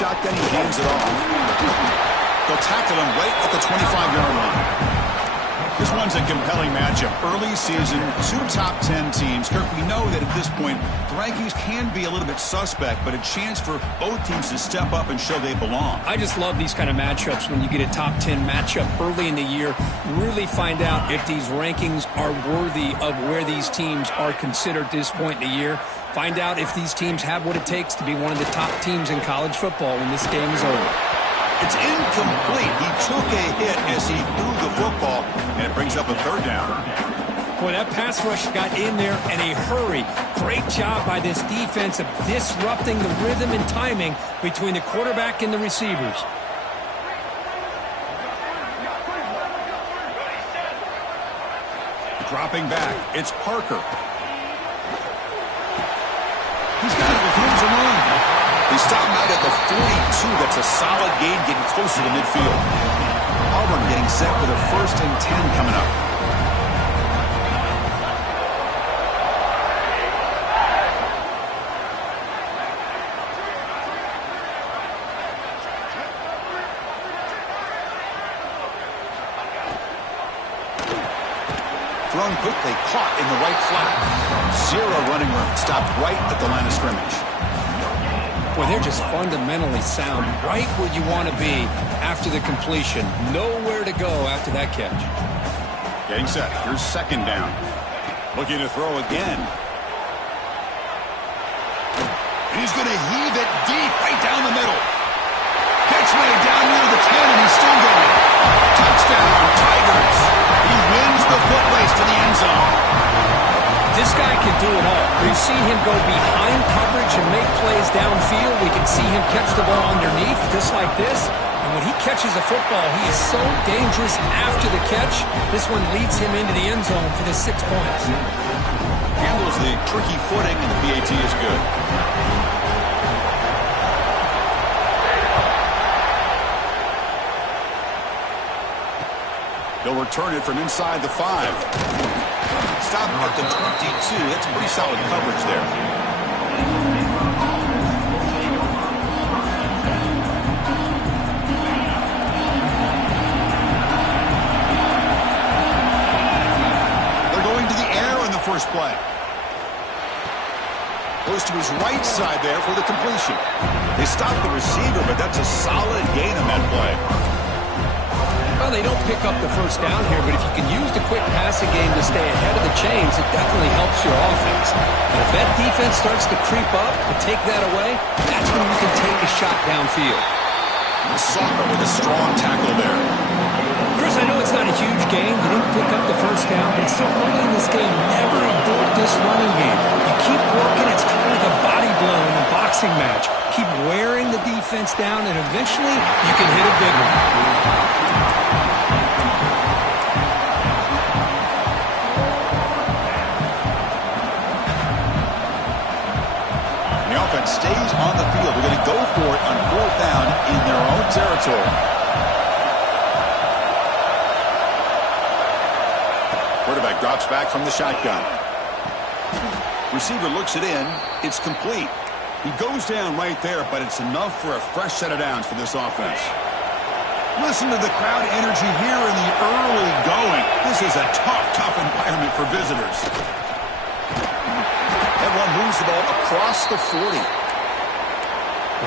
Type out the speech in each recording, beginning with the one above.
shotgun, he hands it off. They'll tackle him right at the 25-yard line. This one's a compelling matchup. Early season, 2 top 10 teams. Kirk, we know that at this point, the rankings can be a little bit suspect, but a chance for both teams to step up and show they belong. I just love these kind of matchups when you get a top 10 matchup early in the year. Really find out if these rankings are worthy of where these teams are considered at this point in the year. Find out if these teams have what it takes to be one of the top teams in college football when this game is over. It's incomplete. He took a hit as he threw the football, and it brings up a 3rd down. Boy, that pass rush got in there in a hurry. Great job by this defense of disrupting the rhythm and timing between the quarterback and the receivers. Dropping back, it's Parker. He's got it with room to run. They stop him out at the 42. That's a solid gain, getting closer to midfield. Auburn getting set with a 1st and 10 coming up. Thrown quickly, caught in the right flat. 0 running room, stopped right at the line of scrimmage. Boy, they're just fundamentally sound, right where you want to be after the completion. Nowhere to go after that catch. Getting set. Here's 2nd down. Looking to throw again. And he's going to heave it deep right down the middle. Catch made down near the 10, and he's still going. Touchdown, Tigers. He wins the foot race to the end zone. This guy can do it all. We've seen him go behind coverage and make plays downfield. We can see him catch the ball underneath, just like this. And when he catches a football, he is so dangerous after the catch. This one leads him into the end zone for the 6 points. Handles the tricky footing, and the PAT is good. They'll return it from inside the 5. Stop at the 22. That's pretty solid coverage there. They're going to the air on the first play. Goes to his right side there for the completion. They stop the receiver, but that's a solid gain on that play. Well, they don't pick up the first down here, but if you can use the quick passing game to stay ahead of the chains, it definitely helps your offense. And if that defense starts to creep up and take that away, that's when you can take a shot downfield. Soccer with a strong tackle there. Chris, I know it's not a huge game. You didn't pick up the first down, but it's so early in this game. Never ignore this running game. You keep working. It's kind of like a body blow in a boxing match. Keep wearing the defense down, and eventually you can hit a big one. Stays on the field. They're going to go for it on 4th down in their own territory. Quarterback drops back from the shotgun. Receiver looks it in. It's complete. He goes down right there, but it's enough for a fresh set of downs for this offense. Listen to the crowd energy here in the early going. This is a tough environment for visitors. That one moves the ball across the 40.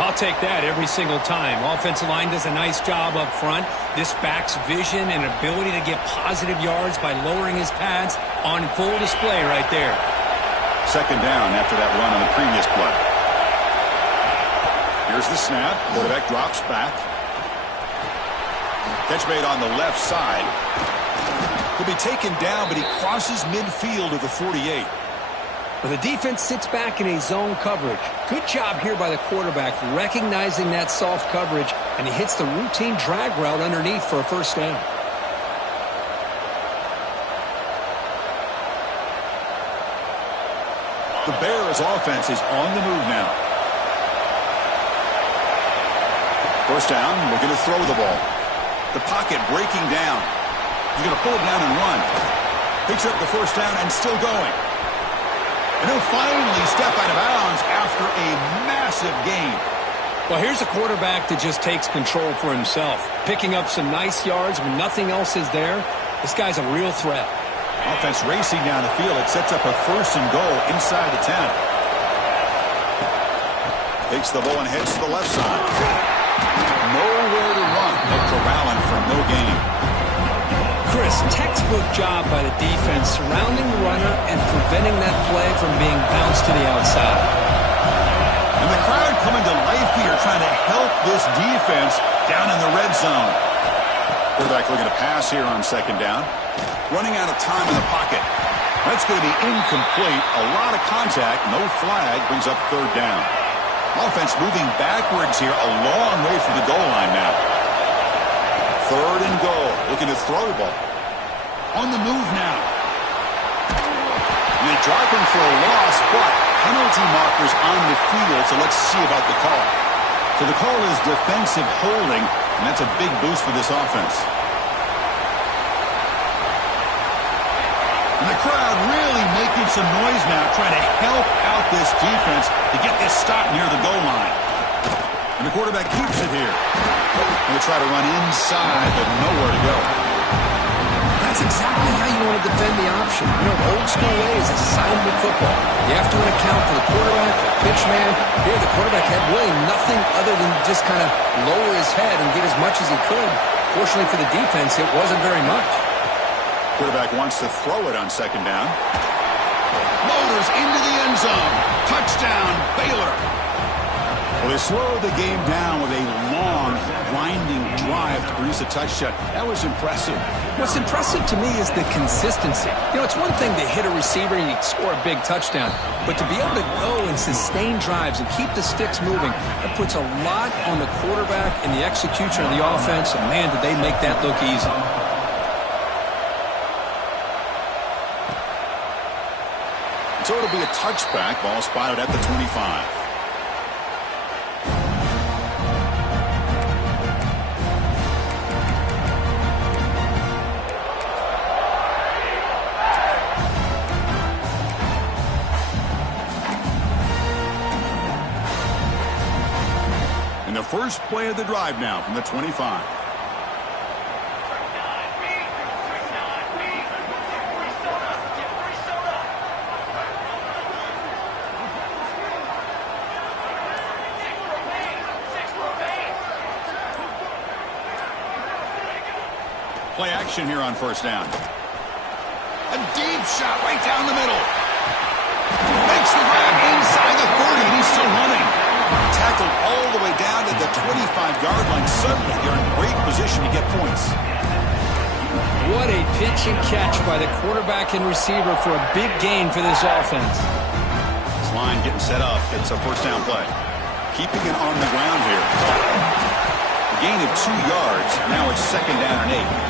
I'll take that every single time. Offensive line does a nice job up front. This back's vision and ability to get positive yards by lowering his pads on full display right there. 2nd down after that run on the previous play. Here's the snap. Quarterback drops back. Catch made on the left side. He'll be taken down, but he crosses midfield of the 48. Well, the defense sits back in a zone coverage. Good job here by the quarterback recognizing that soft coverage, and he hits the routine drag route underneath for a first down. The Bears offense is on the move now. First down, looking to throw the ball. The pocket breaking down. He's going to pull it down and run. Picks up the first down and still going. And he'll finally step out of bounds after a massive gain. Well, here's a quarterback that just takes control for himself, picking up some nice yards when nothing else is there. This guy's a real threat. Offense racing down the field. It sets up a 1st and goal inside the 10. Takes the ball and heads to the left side. Nowhere to run. They're corralling for no gain. Chris, textbook job by the defense surrounding the runner and preventing that play from being bounced to the outside. And the crowd coming to life here trying to help this defense down in the red zone. Quarterback looking to pass here on 2nd down. Running out of time in the pocket. That's going to be incomplete. A lot of contact. No flag. Brings up 3rd down. Offense moving backwards here. A long way from the goal line now. 3rd and goal. Looking to throw the ball. On the move now. And they drop him for a loss, but penalty markers on the field, so let's see about the call. So the call is defensive holding, and that's a big boost for this offense. And the crowd really making some noise now, trying to help out this defense to get this stop near the goal line. And the quarterback keeps it here. They try to run inside, but nowhere to go. That's exactly how you want to defend the option. You know, the old school way is a sound with football. You have to account for the quarterback, the pitch man. Here, the quarterback had really nothing other than just kind of lower his head and get as much as he could. Fortunately for the defense, it wasn't very much. Quarterback wants to throw it on 2nd down. Motors into the end zone. Touchdown, Baylor. Well, they slowed the game down with a long, grinding drive to produce a touchdown. That was impressive. What's impressive to me is the consistency. You know, it's one thing to hit a receiver and you score a big touchdown, but to be able to go and sustain drives and keep the sticks moving, that puts a lot on the quarterback and the execution of the offense, and man, did they make that look easy. So it'll be a touchback. Ball spotted at the 25. And the first play of the drive now from the 25. Play action here on 1st down. A deep shot right down the middle. Makes the grab inside the 30, and he's still running. Tackled all the way down to the 25-yard line. Suddenly, they're in great position to get points. What a pitch and catch by the quarterback and receiver for a big gain for this offense. This line getting set up. It's a 1st down play. Keeping it on the ground here. A gain of 2 yards. Now it's 2nd down and 8.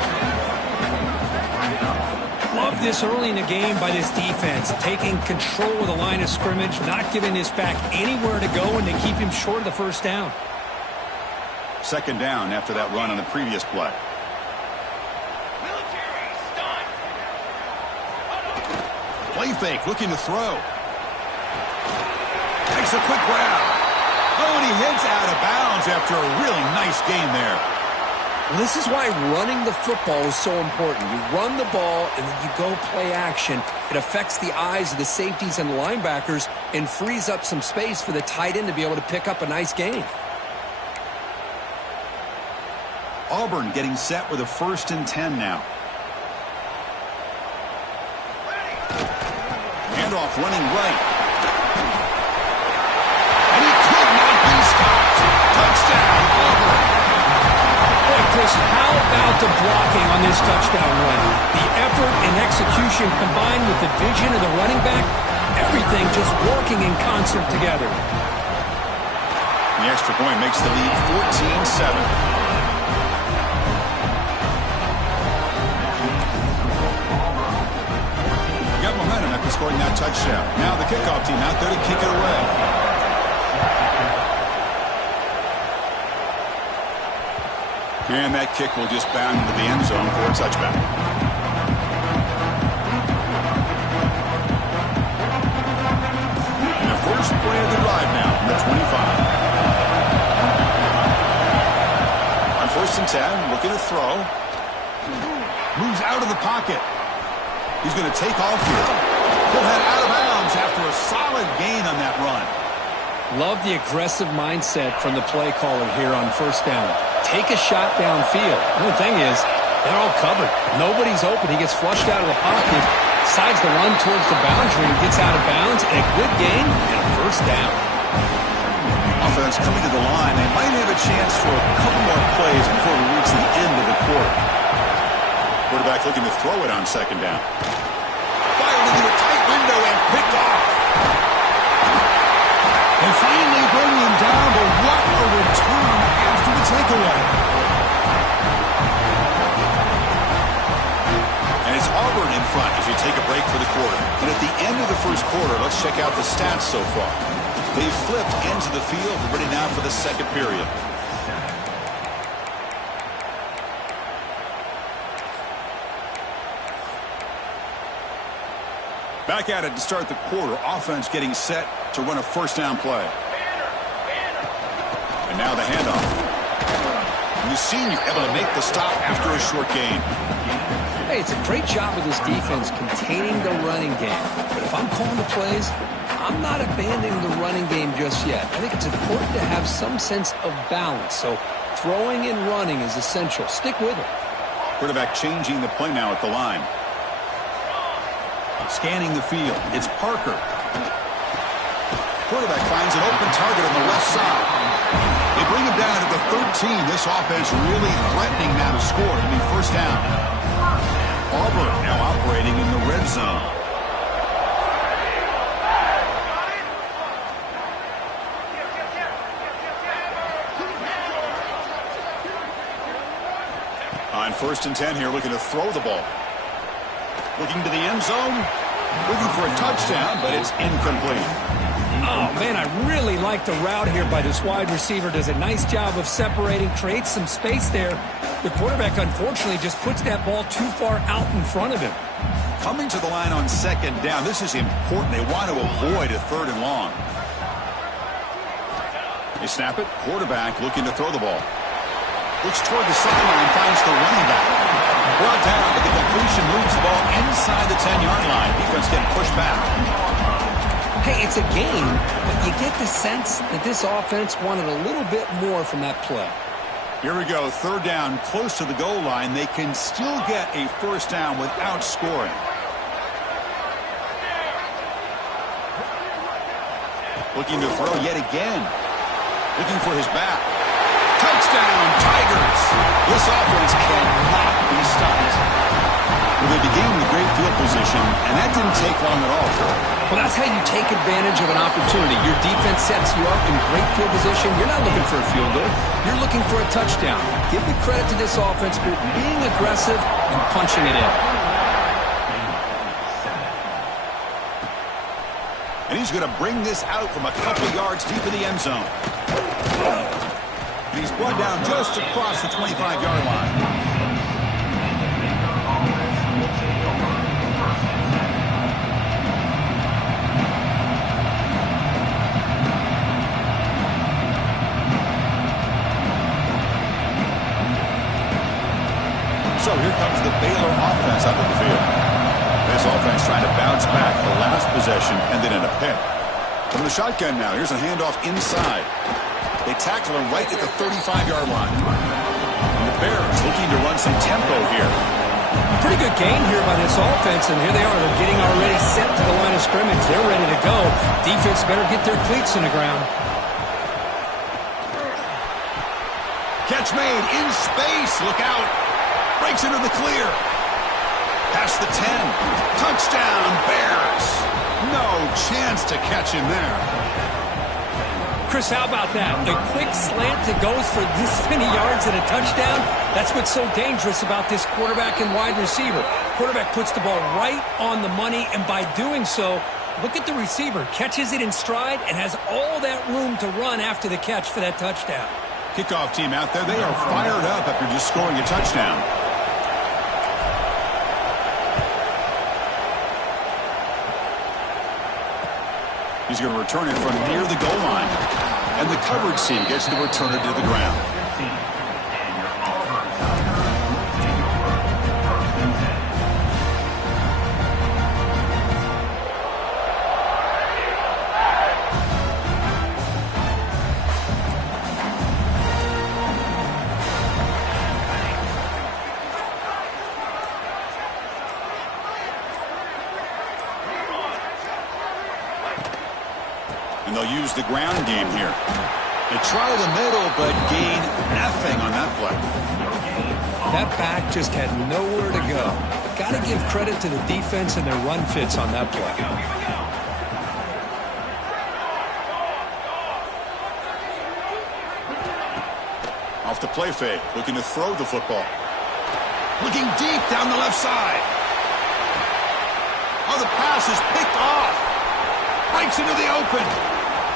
Love this early in the game by this defense, taking control of the line of scrimmage, not giving this back anywhere to go, and they keep him short of the 1st down. 2nd down after that run on the previous play. Play fake, looking to throw. Takes a quick grab. Oh, and he heads out of bounds after a really nice gain there. Well, this is why running the football is so important. You run the ball, and then you go play action. It affects the eyes of the safeties and the linebackers and frees up some space for the tight end to be able to pick up a nice gain. Auburn getting set with a 1st and 10 now. Handoff running right. And he could not be stopped. Touchdown, Auburn. Chris, how about the blocking on this touchdown run? The effort and execution combined with the vision of the running back, everything just working in concert together. The extra point makes the lead 14-7. Got momentum after scoring that touchdown. Now the kickoff team out there to kick it away. And that kick will just bound into the end zone for a touchback. And the first play of the drive now from the 25. set, looking to throw. Moves out of the pocket. He's going to take off here. He'll head out of bounds after a solid gain on that run. Love the aggressive mindset from the play caller here on first down. Take a shot downfield. The thing is, they're all covered. Nobody's open. He gets flushed out of the pocket, decides to run towards the boundary, and gets out of bounds, and a good gain and a first down. Offense coming to the line. They might have a chance for a couple more plays before we reach the end of the quarter. Quarterback looking to throw it on second down. Fired into a tight window and picked off. They finally bring him down, but what a return after the takeaway. And it's Auburn in front as you take a break for the quarter. And at the end of the first quarter, let's check out the stats so far. They've flipped into the field, ready now for the second period. Back at it to start the quarter. Offense getting set to run a first down play. And now the handoff. And the senior able to make the stop after a short gain. Hey, it's a great job of this defense containing the running game. But if I'm calling the plays, I'm not abandoning the running game just yet. I think it's important to have some sense of balance. So throwing and running is essential. Stick with it. Quarterback changing the play now at the line. Scanning the field. It's Parker. Quarterback finds an open target on the left side. They bring him down at the 13. This offense really threatening now to score. It'll be first down. Auburn now operating in the red zone. On 1st and 10 here, looking to throw the ball. Looking to the end zone. Looking for a touchdown, but it's incomplete. Oh, man, I really like the route here by this wide receiver. Does a nice job of separating, creates some space there. The quarterback, unfortunately, just puts that ball too far out in front of him. Coming to the line on second down. This is important. They want to avoid a third and long. They snap it. Quarterback looking to throw the ball. Looks toward the sideline, finds the running back. Brought down, but the completion moves the ball inside the 10-yard line. Defense getting pushed back. Hey, it's a game, but you get the sense that this offense wanted a little bit more from that play. Here we go, third down, close to the goal line. They can still get a first down without scoring. Looking to throw yet again. Looking for his back. Touchdown, Tigers! This offense cannot be stopped. Well, they began with great field position, and that didn't take long at all, Phil. Well, that's how you take advantage of an opportunity. Your defense sets you up in great field position. You're not looking for a field goal. You're looking for a touchdown. Give the credit to this offense for being aggressive and punching it in. And he's going to bring this out from a couple yards deep in the end zone. And he's brought down just across the 25-yard line. So here comes the Baylor offense out of the field. This offense trying to bounce back the last possession and then in a pick. From the shotgun now, here's a handoff inside. They tackle him right at the 35-yard line. And the Bears looking to run some tempo here. Pretty good game here by this offense, and here they are. They're getting already set to the line of scrimmage. They're ready to go. Defense better get their cleats in the ground. Catch made in space. Look out. Breaks into the clear. Past the 10. Touchdown, Bears. No chance to catch him there. Chris, how about that? A quick slant that goes for this many yards and a touchdown. That's what's so dangerous about this quarterback and wide receiver. Quarterback puts the ball right on the money, and by doing so, look at the receiver. Catches it in stride and has all that room to run after the catch for that touchdown. Kickoff team out there. They are fired up after just scoring a touchdown. He's going to return it from near the goal line. And the coverage team gets the returner to the ground. And they'll use the ground game here. They try the middle, but gain nothing on that play. That back just had nowhere to go. Got to give credit to the defense and their run fits on that play. Off the play fake, looking to throw the football. Looking deep down the left side. Oh, the pass is picked off. Breaks into the open.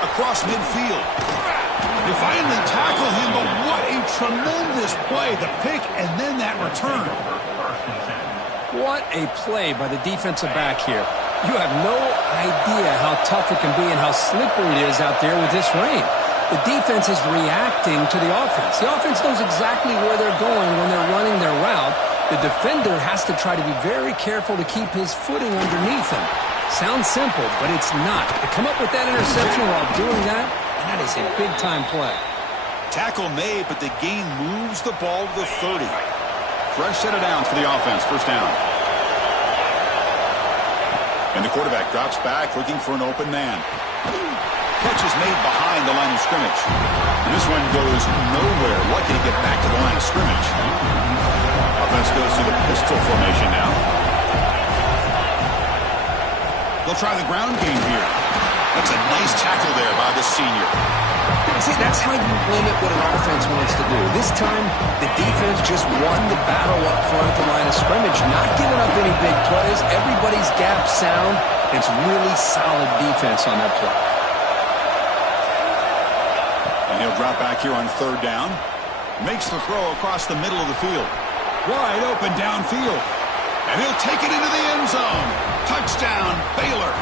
Across midfield. They finally tackle him, but what a tremendous play. The pick and then that return. What a play by the defensive back here. You have no idea how tough it can be and how slippery it is out there with this rain. The defense is reacting to the offense. The offense knows exactly where they're going when they're running their route. The defender has to try to be very careful to keep his footing underneath him. Sounds simple, but it's not. To come up with that interception while doing that, that is a big-time play. Tackle made, but the gain moves the ball to the 30. Fresh set of downs for the offense. First down. And the quarterback drops back, looking for an open man. Catch is made behind the line of scrimmage. And this one goes nowhere. Lucky to get back to the line of scrimmage. Offense goes to the pistol formation now. They'll try the ground game here. That's a nice tackle there by the senior. See, that's how you limit what an offense wants to do. This time, the defense just won the battle up front at the line of scrimmage, not giving up any big plays. Everybody's gap sound. It's really solid defense on that play. And he'll drop back here on third down. Makes the throw across the middle of the field. Wide open downfield. And he'll take it into the end zone. Touchdown, Baylor.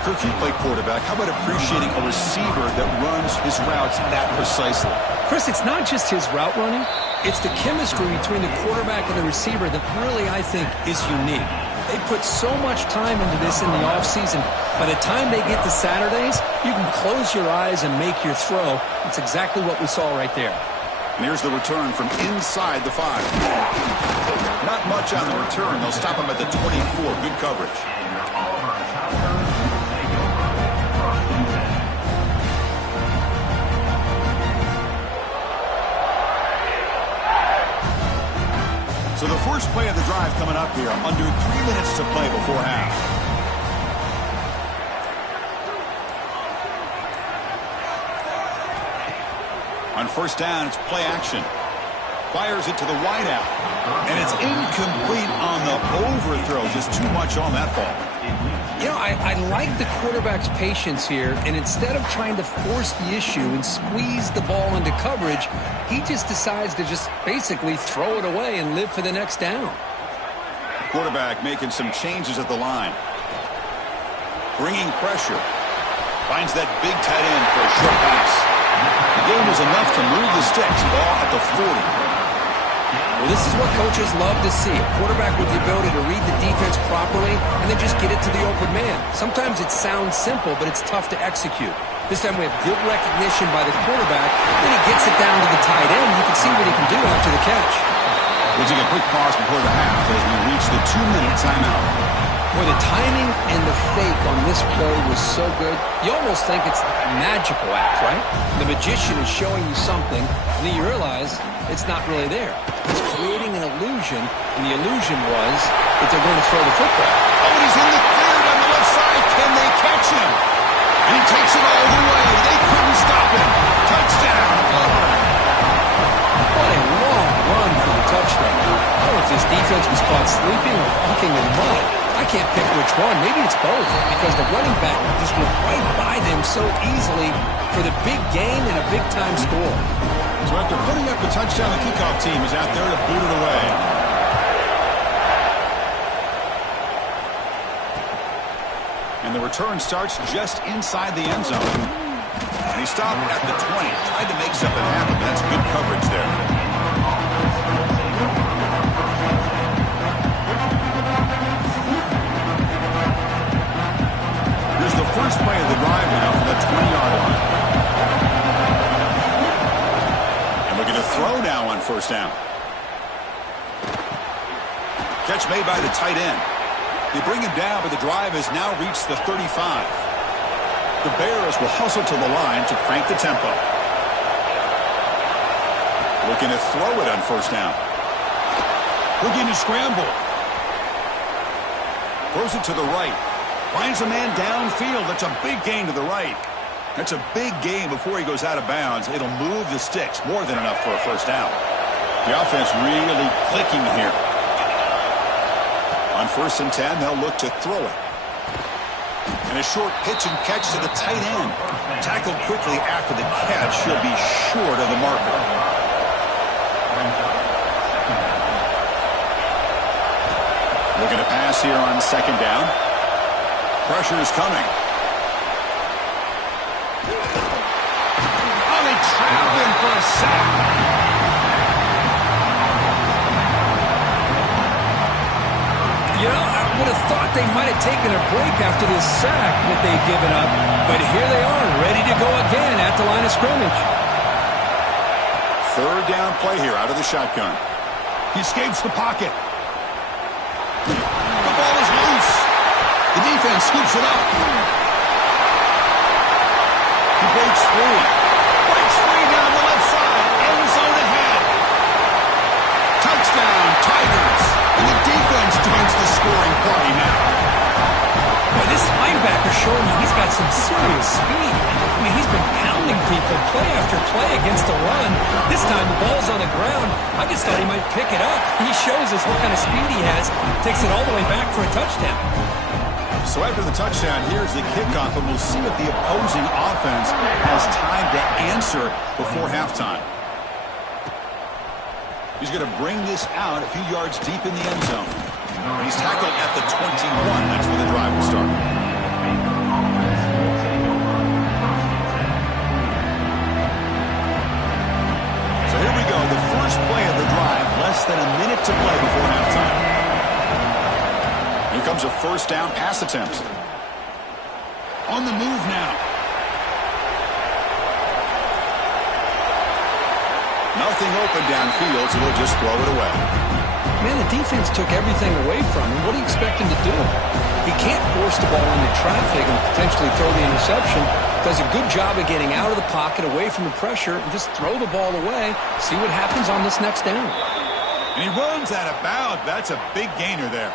Kirk, you play quarterback. How about appreciating a receiver that runs his routes that precisely? Chris, it's not just his route running. It's the chemistry between the quarterback and the receiver that really, I think, is unique. They put so much time into this in the offseason. By the time they get to Saturdays, you can close your eyes and make your throw. It's exactly what we saw right there. And here's the return from inside the 5. Not much on the return. They'll stop him at the 24. Good coverage. So the first play of the drive coming up here. Under 3 minutes to play before half. On first down, it's play action. Fires it to the wideout. And it's incomplete on the overthrow. Just too much on that ball. You know, I like the quarterback's patience here. And instead of trying to force the issue and squeeze the ball into coverage, he just decides to just basically throw it away and live for the next down. Quarterback making some changes at the line. Bringing pressure. Finds that big tight end for a short pass. The game was enough to move the sticks. Ball at the 40. Well, this is what coaches love to see. A quarterback with the ability to read the defense properly and then just get it to the open man. Sometimes it sounds simple, but it's tough to execute. This time we have good recognition by the quarterback. Then he gets it down to the tight end. You can see what he can do after the catch. We'll take a quick pause before the half as we reach the 2-minute timeout. Boy, the timing and the fake on this play was so good. You almost think it's a magical act, right? The magician is showing you something, and then you realize it's not really there. He's creating an illusion, and the illusion was that they're going to throw the football. Oh, and he's in the clear down the left side. Can they catch him? And he takes it all the way. They couldn't stop him. Touchdown, Auburn. What a long run for the touchdown. I don't know if this defense was caught sleeping or walking in mud. I can't pick which one. Maybe it's both, because the running back just went right by them so easily for the big gain and a big-time score. So after putting up the touchdown, the kickoff team is out there to boot it away. And the return starts just inside the end zone. And he stopped at the 20. Tried to make something happen, but that's good coverage there. Here's the first play of the drive now from the 20-yard line. And we're going to throw now on first down. Catch made by the tight end. They bring him down, but the drive has now reached the 35. The Bears will hustle to the line to crank the tempo. Looking to throw it on first down. Looking to scramble. Throws it to the right. Finds a man downfield. That's a big gain to the right. That's a big gain before he goes out of bounds. It'll move the sticks. More than enough for a first down. The offense really clicking here. On 1st and 10, they'll look to throw it. And a short pitch and catch to the tight end. Tackled quickly after the catch. He'll be short of the marker. Looking to pass here on 2nd down. Pressure is coming. Oh, they trap him for a sack. You know, I would have thought they might have taken a break after this sack that they've given up. But here they are, ready to go again at the line of scrimmage. 3rd down play here out of the shotgun. He escapes the pocket. The ball is loose. The defense scoops it up. He breaks free. Breaks free down the left side. End zone ahead. Touchdown, Tigers. And the defense joins the scoring party now. Boy, this linebacker's showing you he's got some serious speed. I mean, he's been pounding people play after play against the run. This time the ball's on the ground. I just thought he might pick it up. He shows us what kind of speed he has. Takes it all the way back for a touchdown. So after the touchdown, here's the kickoff, and we'll see if the opposing offense has time to answer before halftime. He's going to bring this out a few yards deep in the end zone. He's tackled at the 21. That's where the drive will start. So here we go. The first play of the drive. Less than a minute to play before halftime. Here comes a 1st down pass attempt. On the move now. Nothing open downfield, so they'll just throw it away. Man, the defense took everything away from him. What do you expect him to do? He can't force the ball into traffic and potentially throw the interception. Does a good job of getting out of the pocket, away from the pressure, and just throw the ball away. See what happens on this next down. And he runs out of bounds. That's a big gainer there.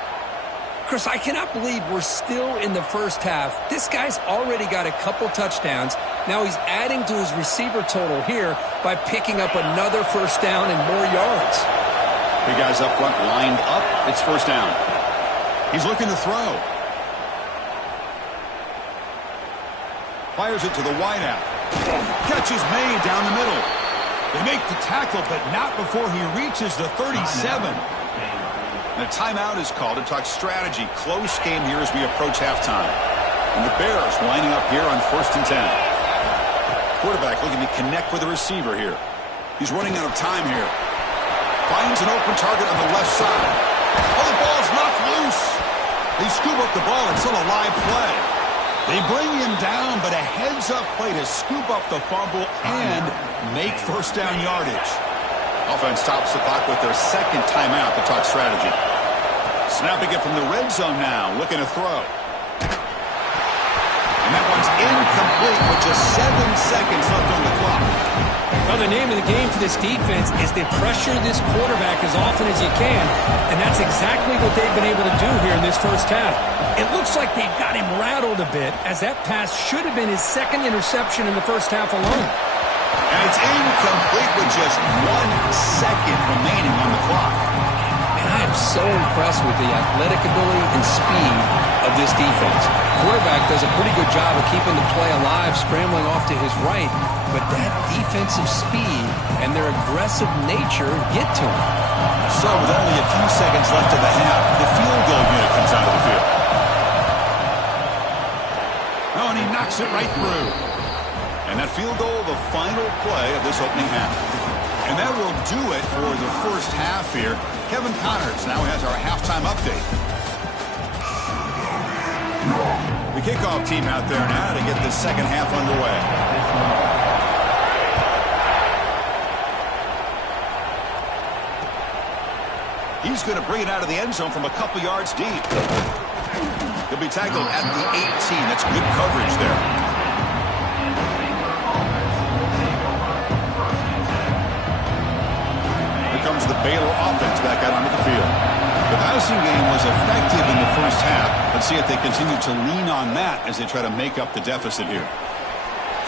Chris, I cannot believe we're still in the first half. This guy's already got a couple touchdowns. Now he's adding to his receiver total here by picking up another first down and more yards. Big guys up front lined up. It's first down. He's looking to throw. Fires it to the wideout. Catch is made down the middle. They make the tackle, but not before he reaches the 37. And a timeout is called to talk strategy. Close game here as we approach halftime. And the Bears lining up here on 1st and 10. Quarterback looking to connect with the receiver here. He's running out of time here. Finds an open target on the left side. Oh, the ball's knocked loose. They scoop up the ball. It's still a live play. They bring him down, but a heads-up play to scoop up the fumble and make first down yardage. Offense stops the clock with their 2nd timeout to talk strategy. Snapping it from the red zone now, looking to throw. And that one's incomplete with just 7 seconds left on the clock. Well, the name of the game for this defense is to pressure this quarterback as often as you can, and that's exactly what they've been able to do here in this first half. It looks like they've got him rattled a bit, as that pass should have been his 2nd interception in the first half alone. And it's incomplete with just 1 second remaining on the clock. And I am so impressed with the athletic ability and speed of this defense. Quarterback does a pretty good job of keeping the play alive, scrambling off to his right, but that defensive speed and their aggressive nature get to him. So with only a few seconds left in the half, the field goal unit comes out of the field. Oh, and he knocks it right through. And that field goal, the final play of this opening half. And that will do it for the first half here. Kevin Connors now has our halftime update. The kickoff team out there now to get the second half underway. He's going to bring it out of the end zone from a couple yards deep. He'll be tackled at the 18. That's good coverage there. the Baylor offense back out onto the field. The passing game was effective in the first half. Let's see if they continue to lean on that as they try to make up the deficit here.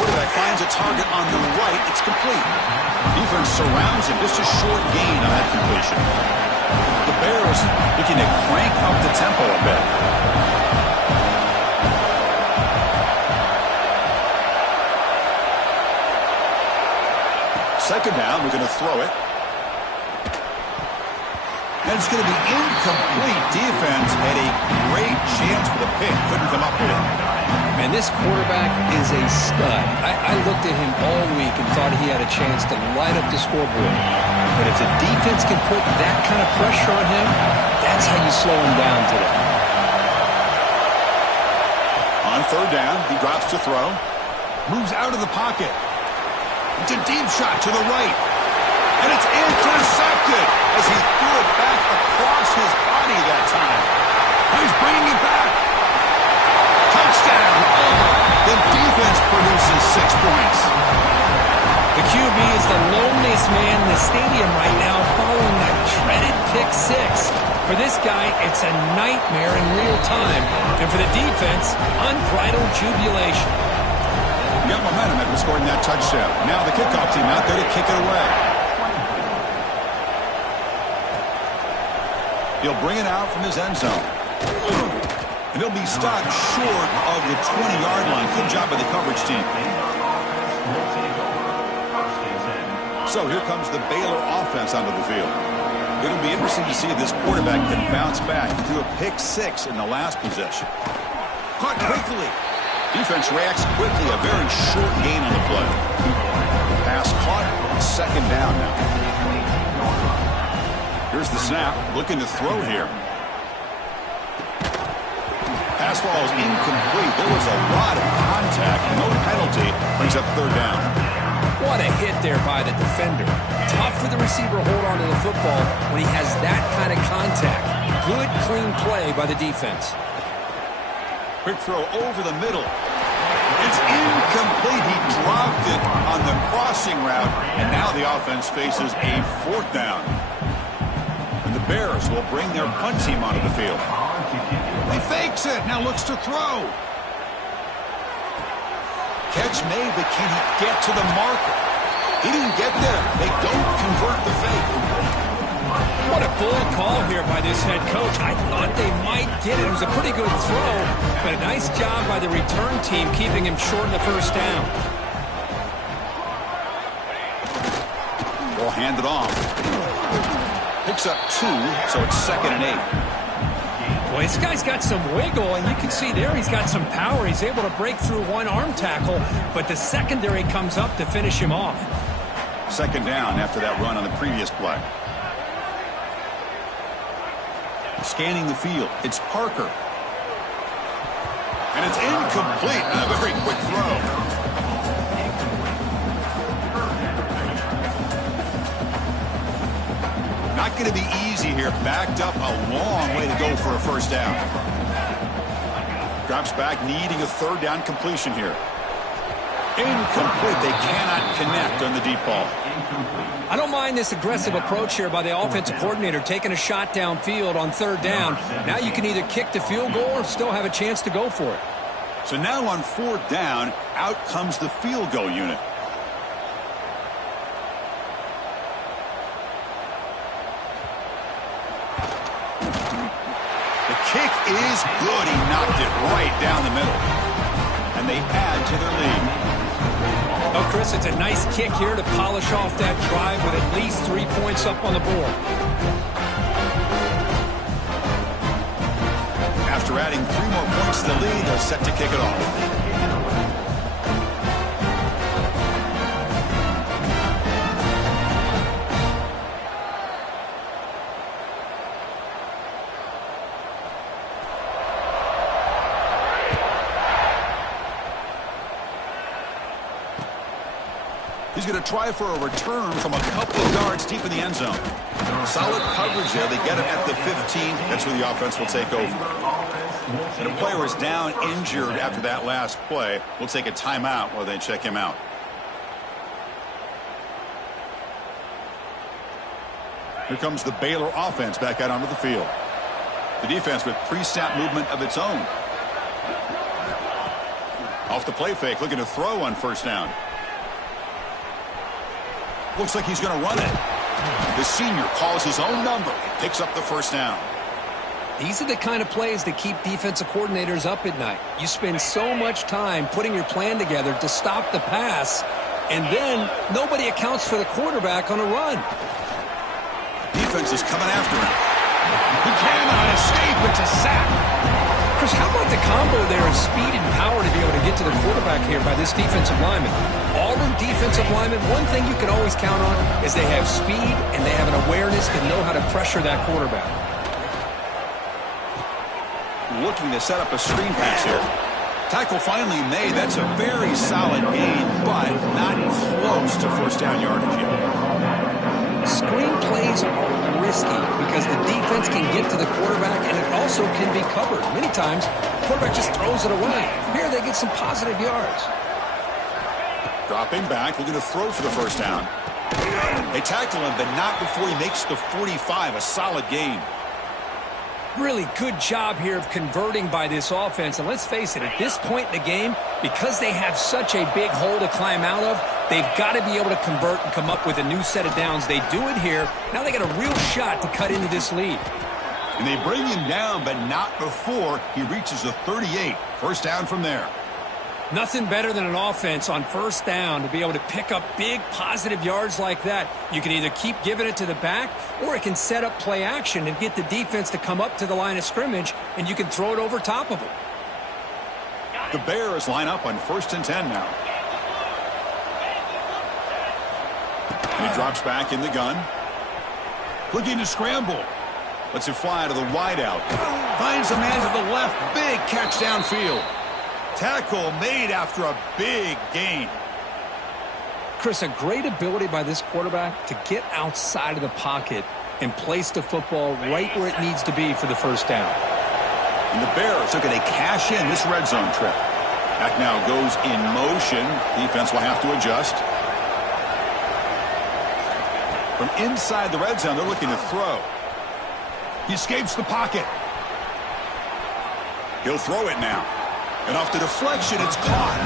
Quarterback finds a target on the right. It's complete. Defense surrounds him. Just a short gain on that completion. The Bears looking to crank up the tempo a bit. Second down, we're going to throw it. And it's going to be incomplete. Defense had a great chance for the pick. Couldn't come up with it. Man, this quarterback is a stud. I looked at him all week and thought he had a chance to light up the scoreboard. But if the defense can put that kind of pressure on him, that's how you slow him down today. On third down, he drops to throw. Moves out of the pocket. It's a deep shot to the right. And it's intercepted as he threw it back across his body that time. He's bringing it back. Touchdown. Oh, the defense produces 6 points. The QB is the loneliest man in the stadium right now following that dreaded pick six. For this guy, it's a nightmare in real time. And for the defense, unbridled jubilation. You got momentum after scoring that touchdown. Now the kickoff team out there to kick it away. He'll bring it out from his end zone. And he'll be stopped short of the 20-yard line. Good job by the coverage team. So here comes the Baylor offense onto the field. It'll be interesting to see if this quarterback can bounce back. He threw a pick six in the last possession. Caught quickly. Defense reacts quickly. A very short gain on the play. Pass caught. Second down now. Here's the snap. Looking to throw here. Pass ball is incomplete. There was a lot of contact. No penalty. Brings up third down. What a hit there by the defender. Tough for the receiver to hold on to the football when he has that kind of contact. Good, clean play by the defense. Quick throw over the middle. It's incomplete. He dropped it on the crossing route, and now the offense faces a fourth down. And the Bears will bring their punt team onto the field. He fakes it. Now looks to throw. Catch made, but can he get to the marker? He didn't get there. They don't convert the fake. What a bold call here by this head coach. I thought they might get it. It was a pretty good throw, but a nice job by the return team keeping him short in the first down. Ball handed off. Picks up 2, so it's 2nd and 8. Well, this guy's got some wiggle, and you can see there he's got some power. He's able to break through one arm tackle, but the secondary comes up to finish him off. Second down after that run on the previous play. Scanning the field. It's Parker. And it's incomplete. A very quick throw. Not going to be easy here. Backed up a long way to go for a first down. Drops back, needing a third down completion here. Incomplete. They cannot connect on the deep ball. I don't mind this aggressive approach here by the offensive coordinator, taking a shot downfield on third down. Now you can either kick the field goal or still have a chance to go for it. So now on fourth down, out comes the field goal unit. Kick is good. He knocked it right down the middle. And they add to their lead. Oh, Chris, it's a nice kick here to polish off that drive with at least 3 points up on the board. After adding 3 more points to the lead, they're set to kick it off. He's going to try for a return from a couple of yards deep in the end zone. Solid coverage there. They get him at the 15. That's where the offense will take over. And a player is down injured after that last play. We'll take a timeout while they check him out. Here comes the Baylor offense back out onto the field. The defense with pre-snap movement of its own. Off the play fake, looking to throw on first down. Looks like he's going to run it. The senior calls his own number and picks up the first down. These are the kind of plays that keep defensive coordinators up at night. You spend so much time putting your plan together to stop the pass, and then nobody accounts for the quarterback on a run. Defense is coming after him. He cannot escape. It's a sack. Chris, how about the combo there of speed and power to be able to get to the quarterback here by this defensive lineman? Auburn defensive linemen, one thing you can always count on is they have speed and they have an awareness to know how to pressure that quarterback. Looking to set up a screen pass here. Tackle finally made. That's a very solid gain, but not close to first down yardage yet. Screen plays are risky because the defense can get to the quarterback and it also can be covered. Many times, the quarterback just throws it away. Here they get some positive yards. Dropping back, looking to throw for the first down. They tackle him, but not before he makes the 45, a solid gain. Really good job here of converting by this offense. And let's face it, at this point in the game, because they have such a big hole to climb out of, they've got to be able to convert and come up with a new set of downs. They do it here. Now they got a real shot to cut into this lead. And they bring him down, but not before he reaches the 38. First down from there. Nothing better than an offense on first down to be able to pick up big positive yards like that. You can either keep giving it to the back or it can set up play action and get the defense to come up to the line of scrimmage and you can throw it over top of them. The Bears line up on 1st and 10 now. And he drops back in the gun. Looking to scramble. Lets it fly to the wideout. Finds a man to the left. Big catch downfield. Tackle made after a big gain. Chris, a great ability by this quarterback to get outside of the pocket and place the football right where it needs to be for the first down. And the Bears are going to cash in this red zone trip. Back now goes in motion. Defense will have to adjust. From inside the red zone, they're looking to throw. He escapes the pocket. He'll throw it now. And off the deflection, it's caught.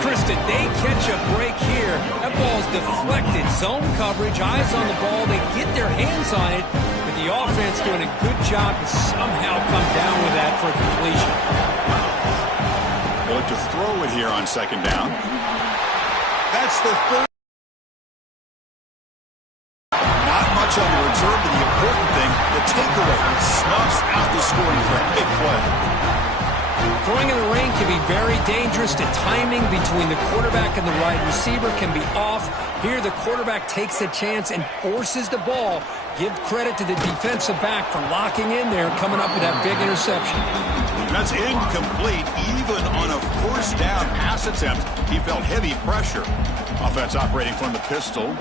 Chris, did they catch a break here? That ball's deflected. Zone coverage, eyes on the ball. They get their hands on it, but the offense doing a good job to somehow come down with that for completion. They'll look to throw it here on second down. That's the third. Not much on the return, but the important thing, the takeaway snuffs out the scoring for a big play. Throwing in the rain can be very dangerous. The timing between the quarterback and the wide receiver can be off. Here the quarterback takes a chance and forces the ball. Give credit to the defensive back for locking in there and coming up with that big interception. That's incomplete. Even on a first down pass attempt, he felt heavy pressure. Offense operating from the pistol.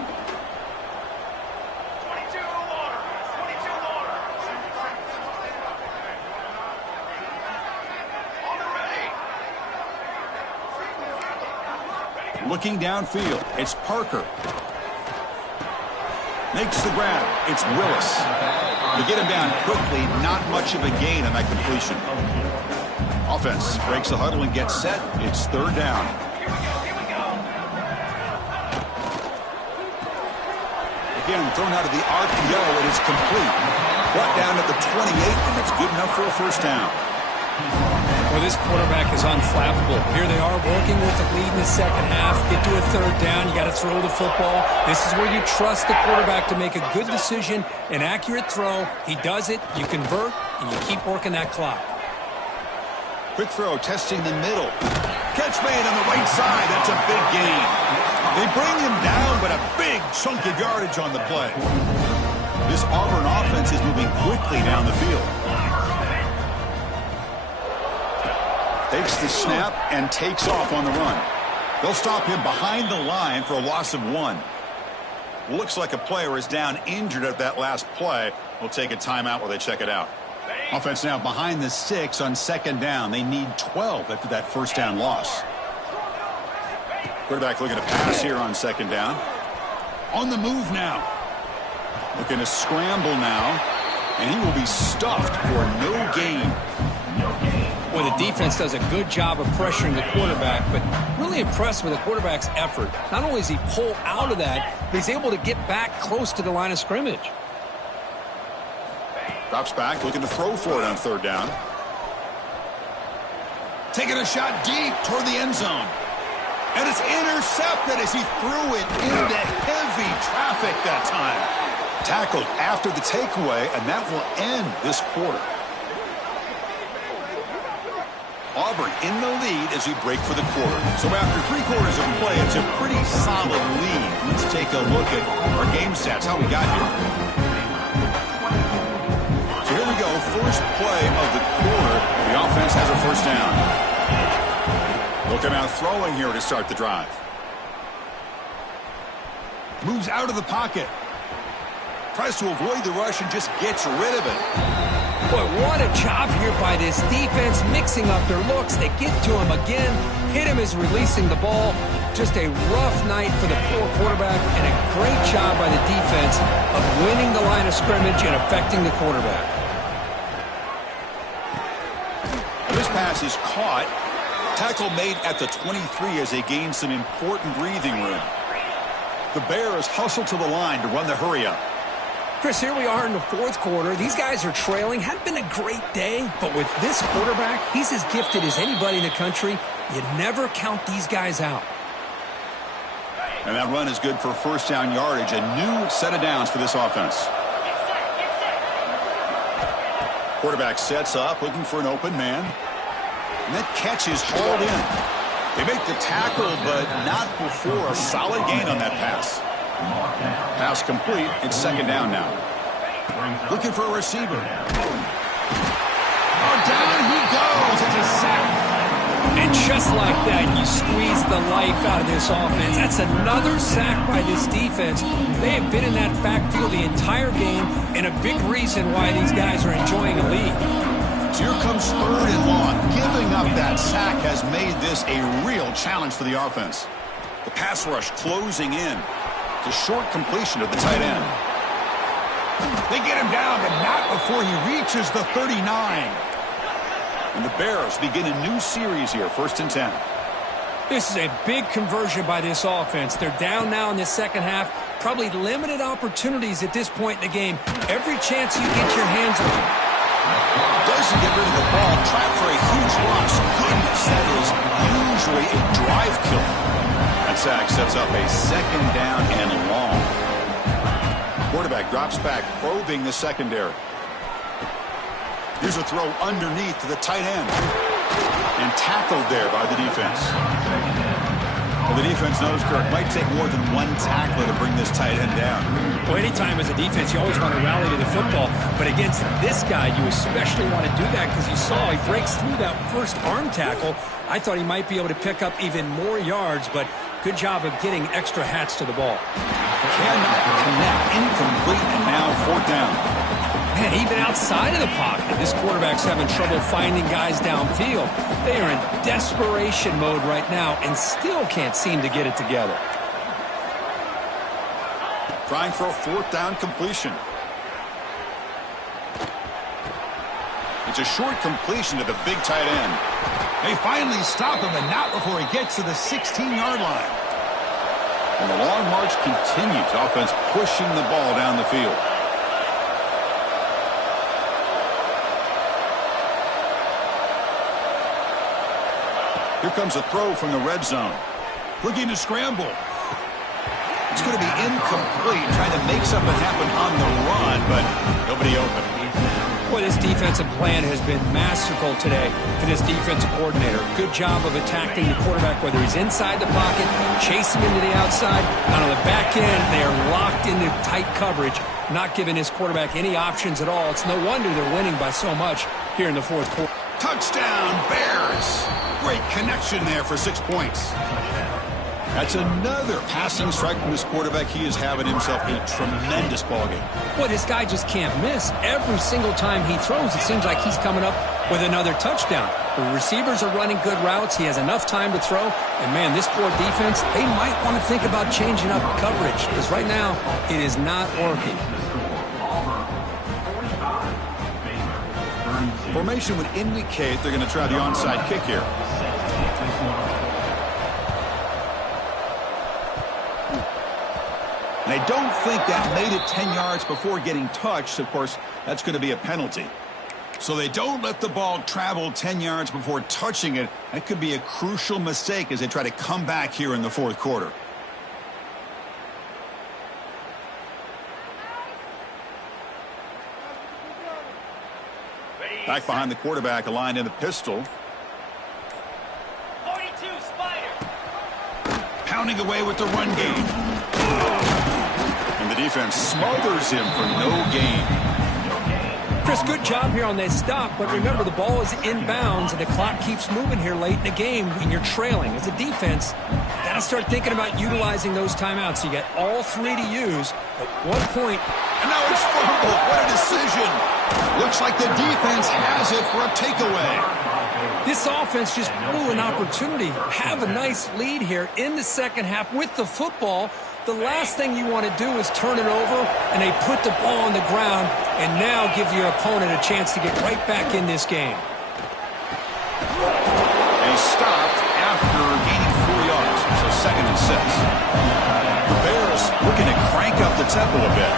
Looking downfield, it's Parker. Makes the grab, it's Willis. To get him down quickly, not much of a gain on that completion. Offense breaks the huddle and gets set. It's third down. Again, thrown out of the RPO, it is complete. Brought down at the 28, and it's good enough for a first down. Well, this quarterback is unflappable. Here they are working with the lead in the second half. Get to a third down. You got to throw the football. This is where you trust the quarterback to make a good decision, an accurate throw. He does it. You convert, and you keep working that clock. Quick throw, testing the middle. Catch made on the right side. That's a big gain. They bring him down, but a big chunk of yardage on the play. This Auburn offense is moving quickly down the field. Takes the snap and takes off on the run. They'll stop him behind the line for a loss of 1. Looks like a player is down injured at that last play. We'll take a timeout while they check it out. Offense now behind the 6 on second down. They need 12 after that first down loss. Quarterback looking to pass here on second down. On the move now. Looking to scramble now, and he will be stuffed for no gain. Well, the defense does a good job of pressuring the quarterback, but really impressed with the quarterback's effort. Not only does he pull out of that, but he's able to get back close to the line of scrimmage. Drops back, looking to throw for it on third down. Taking a shot deep toward the end zone. And it's intercepted as he threw it into heavy traffic that time. Tackled after the takeaway, and that will end this quarter. Auburn in the lead as we break for the quarter. So after 3 quarters of play, it's a pretty solid lead. Let's take a look at our game stats, how we got here. So here we go, first play of the quarter. The offense has a first down. Looking out throwing here to start the drive. Moves out of the pocket. Tries to avoid the rush and just gets rid of it. Boy, what a job here by this defense, mixing up their looks. They get to him again. Hit him as releasing the ball. Just a rough night for the poor quarterback, and a great job by the defense of winning the line of scrimmage and affecting the quarterback. This pass is caught. Tackle made at the 23 as they gain some important breathing room. The Bears hustle to the line to run the hurry up. Chris, here we are in the fourth quarter. These guys are trailing. Hadn't been a great day, but with this quarterback, he's as gifted as anybody in the country. You never count these guys out. And that run is good for first down yardage. A new set of downs for this offense. Quarterback sets up, looking for an open man. And that catch is hauled in. They make the tackle, but not before a solid gain on that pass. Pass complete. It's second down now. Looking for a receiver. Oh, down he goes. It's a sack. And just like that, you squeeze the life out of this offense. That's another sack by this defense. They have been in that backfield the entire game, and a big reason why these guys are enjoying a lead. So here comes third and long. Giving up that sack has made this a real challenge for the offense. The pass rush closing in. The short completion of the tight end. They get him down, but not before he reaches the 39. And the Bears begin a new series here, 1st and 10. This is a big conversion by this offense. They're down now in the second half. Probably limited opportunities at this point in the game. Every chance you get your hands on it. Doesn't get rid of the ball. Trapped for a huge loss. Goodness, that is usually a drive killer. That sack sets up a second down and long. Quarterback drops back, probing the secondary. Here's a throw underneath to the tight end. And tackled there by the defense. Well, the defense knows, Kirk, might take more than one tackler to bring this tight end down. Well, anytime as a defense, you always want to rally to the football. But against this guy, you especially want to do that because you saw he breaks through that first arm tackle. I thought he might be able to pick up even more yards, but good job of getting extra hats to the ball. Cannot connect. Incomplete, and now 4th down. Man, even outside of the pocket, this quarterback's having trouble finding guys downfield. They are in desperation mode right now and still can't seem to get it together. Trying for a 4th down completion. It's a short completion to the big tight end. They finally stop him, and not before he gets to the 16-yard line. And the long march continues. Offense pushing the ball down the field. Here comes a throw from the red zone. Looking to scramble. It's going to be incomplete. Trying to make something happen on the run, but nobody open. Boy, this defensive plan has been masterful today for this defensive coordinator. Good job of attacking the quarterback, whether he's inside the pocket, chasing him to the outside. And on the back end, they are locked into tight coverage, not giving this quarterback any options at all. It's no wonder they're winning by so much here in the fourth quarter. Touchdown, Bears. Great connection there for 6 points. That's another passing strike from this quarterback. He is having himself a tremendous ballgame. Boy, this guy just can't miss. Every single time he throws, it seems like he's coming up with another touchdown. The receivers are running good routes. He has enough time to throw. And, man, this poor defense, they might want to think about changing up coverage because right now it is not working. Formation would indicate they're going to try the onside kick here. And I don't think that made it 10 yards before getting touched. Of course, that's going to be a penalty. So they don't let the ball travel 10 yards before touching it. That could be a crucial mistake as they try to come back here in the fourth quarter. Back behind the quarterback, aligned in the pistol. 42, Spider. Pounding away with the run game. And the defense smothers him for no gain. Chris, good job here on that stop, but remember the ball is inbounds and the clock keeps moving here late in the game and you're trailing. As a defense, got to start thinking about utilizing those timeouts. You got all three to use. At one point, and now it's fumbled. What a decision. Looks like the defense has it for a takeaway. This offense just blew an opportunity. Have a nice lead here in the second half with the football. The last thing you want to do is turn it over, and they put the ball on the ground and now give your opponent a chance to get right back in this game. They stopped after gaining 4 yards, so 2nd and 6. The Bears looking to crank up the tempo a bit.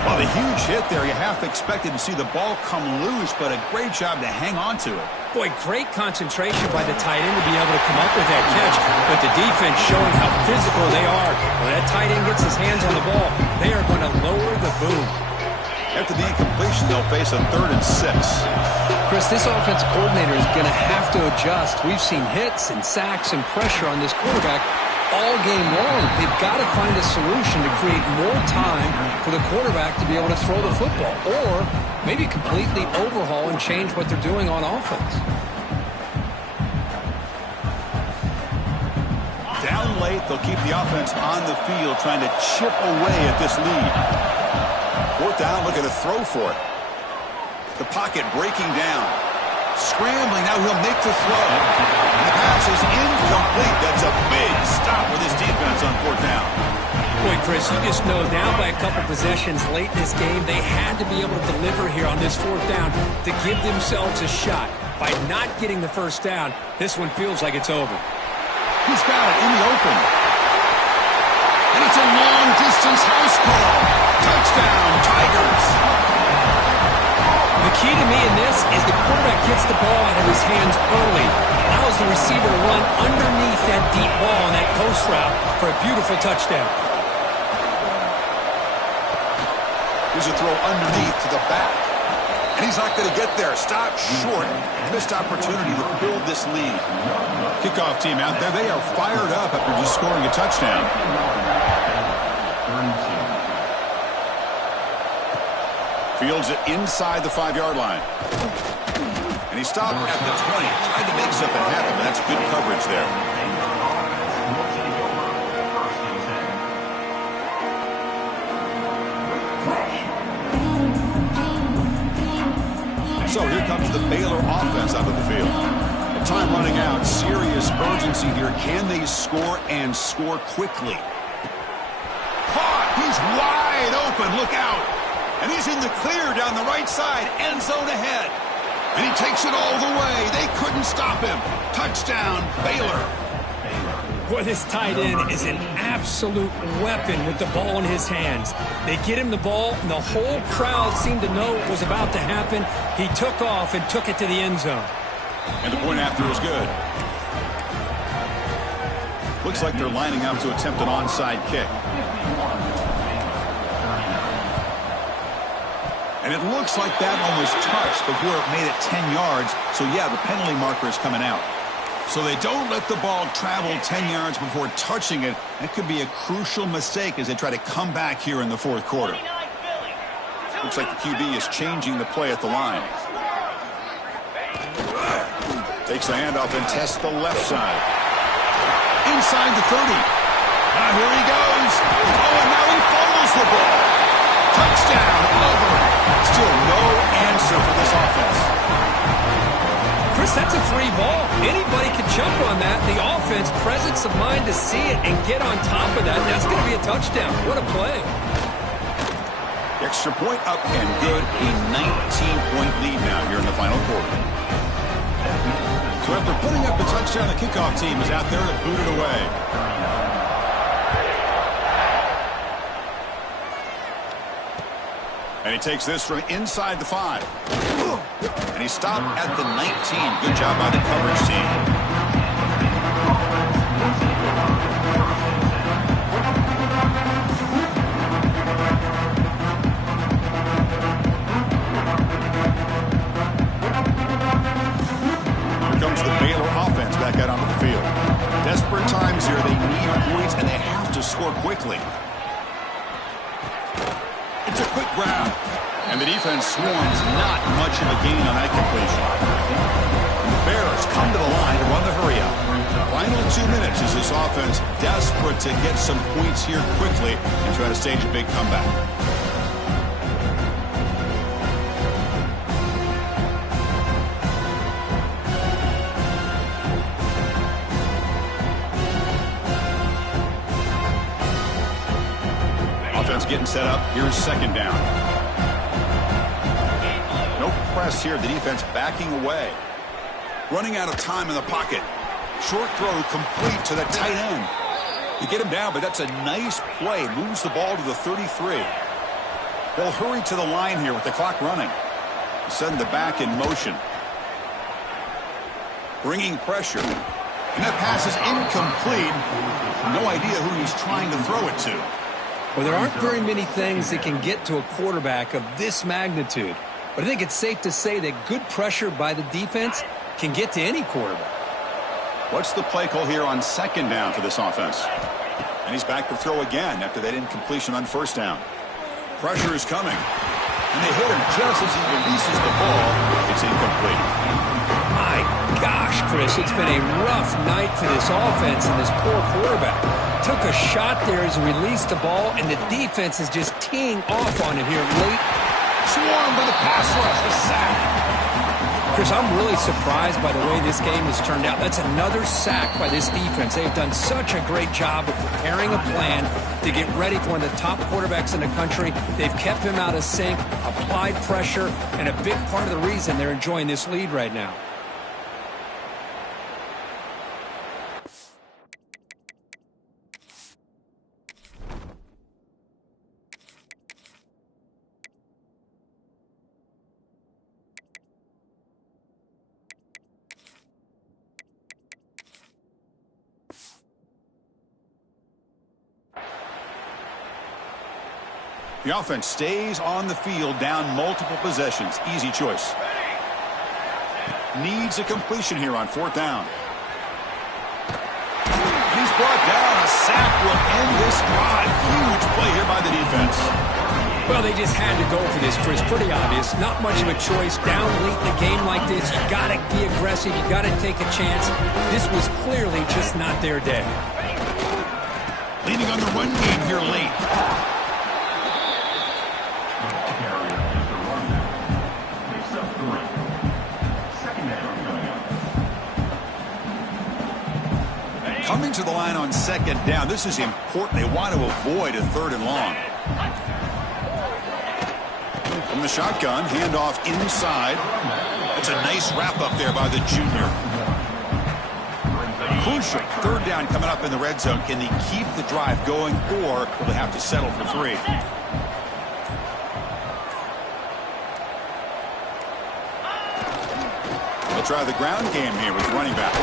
Well, the huge hit there, you half expected to see the ball come loose, but a great job to hang on to it. Boy, great concentration by the tight end to be able to come up with that catch, but the defense showing how physical they are. When that tight end gets his hands on the ball, they are going to lower the boom. After the incompletion, they'll face a 3rd and 6. Chris, this offensive coordinator is going to have to adjust. We've seen hits and sacks and pressure on this quarterback all game long. They've got to find a solution to create more time for the quarterback to be able to throw the football, or maybe completely overhaul and change what they're doing on offense. Down late, they'll keep the offense on the field trying to chip away at this lead. 4th down, looking to throw for it. The pocket breaking down. Scrambling, now he'll make the throw. And the pass is incomplete. That's a big stop with his defense on 4th down. Boy, Chris, you just know down by a couple possessions late in this game, they had to be able to deliver here on this 4th down to give themselves a shot. By not getting the 1st down, this one feels like it's over. He's got it in the open. And it's a long-distance house call. Touchdown, Tigers. The key to me in this is the quarterback gets the ball out of his hands early. Allows the receiver to run underneath that deep ball on that post route for a beautiful touchdown. Here's a throw underneath to the back. And he's not going to get there. Stop short. Missed opportunity to build this lead. Kickoff team out there. They are fired up after just scoring a touchdown. Fields it inside the 5-yard line. And he stopped at the 20. Tried to make something happen, but that's good coverage there. So here comes the Baylor offense out of the field. Time running out. Serious urgency here. Can they score and score quickly? Caught. He's wide open. Look out. And he's in the clear down the right side. End zone ahead. And he takes it all the way. They couldn't stop him. Touchdown, Baylor. Boy, this tight end is an absolute weapon with the ball in his hands. They get him the ball, and the whole crowd seemed to know what was about to happen. He took off and took it to the end zone. And the point after is good. Looks like they're lining up to attempt an onside kick. And it looks like that one was touched before it made it 10 yards. So, yeah, the penalty marker is coming out. So they don't let the ball travel 10 yards before touching it. That could be a crucial mistake as they try to come back here in the fourth quarter. Looks like the QB is changing the play at the line. Takes the handoff and tests the left side. Inside the 30. Now here he goes. Oh, and now he fumbles the ball. Touchdown, Auburn. Still no answer for this offense. Chris, that's a free ball. Anybody can jump on that. The offense, presence of mind to see it and get on top of that. That's going to be a touchdown. What a play. Extra point up and good. A 19-point lead now here in the final quarter. So after putting up the touchdown, the kickoff team is out there to boot it away. And he takes this from inside the 5. And he stopped at the 19. Good job by the coverage team. Here comes the Baylor offense back out onto the field. Desperate times here. They need points, and they have to score quickly. It's a quick grab. And the defense swarms. Not much of a gain on that completion. And the Bears come to the line to run the hurry up. Final 2 minutes as this offense desperate to get some points here quickly and try to stage a big comeback. Offense getting set up. Here's second down. No press here. The defense backing away. Running out of time in the pocket. Short throw complete to the tight end. You get him down, but that's a nice play. Moves the ball to the 33. They'll hurry to the line here with the clock running. Send the back in motion. Bringing pressure. And that pass is incomplete. No idea who he's trying to throw it to. Well, there aren't very many things that can get to a quarterback of this magnitude. But I think it's safe to say that good pressure by the defense can get to any quarterback. What's the play call here on second down for this offense? And he's back to throw again after that incompletion on first down. Pressure is coming. And they hit him just as he releases the ball. It's incomplete. My gosh, Chris, it's been a rough night for this offense and this poor quarterback. Took a shot there as he released the ball, and the defense is just teeing off on him here late. Swarmed by the pass rush, a sack. Chris, I'm really surprised by the way this game has turned out. That's another sack by this defense. They've done such a great job of preparing a plan to get ready for one of the top quarterbacks in the country. They've kept him out of sync, applied pressure, and a big part of the reason they're enjoying this lead right now. The offense stays on the field, down multiple possessions. Easy choice. Needs a completion here on fourth down. He's brought down. A sack will end this drive. Huge play here by the defense. Well, they just had to go for this, Chris. Pretty obvious. Not much of a choice. Down late in a game like this, you got to be aggressive. You got to take a chance. This was clearly just not their day. Leaning on the run game here late. Coming to the line on second down. This is important. They want to avoid a third and long. From the shotgun, handoff inside. It's a nice wrap up there by the junior. Crucial. Third down coming up in the red zone. Can they keep the drive going, or will they have to settle for 3? They'll try the ground game here with running back.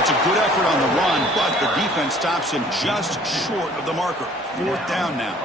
It's a good effort on the run, but the defense stops him just short of the marker. Fourth down now.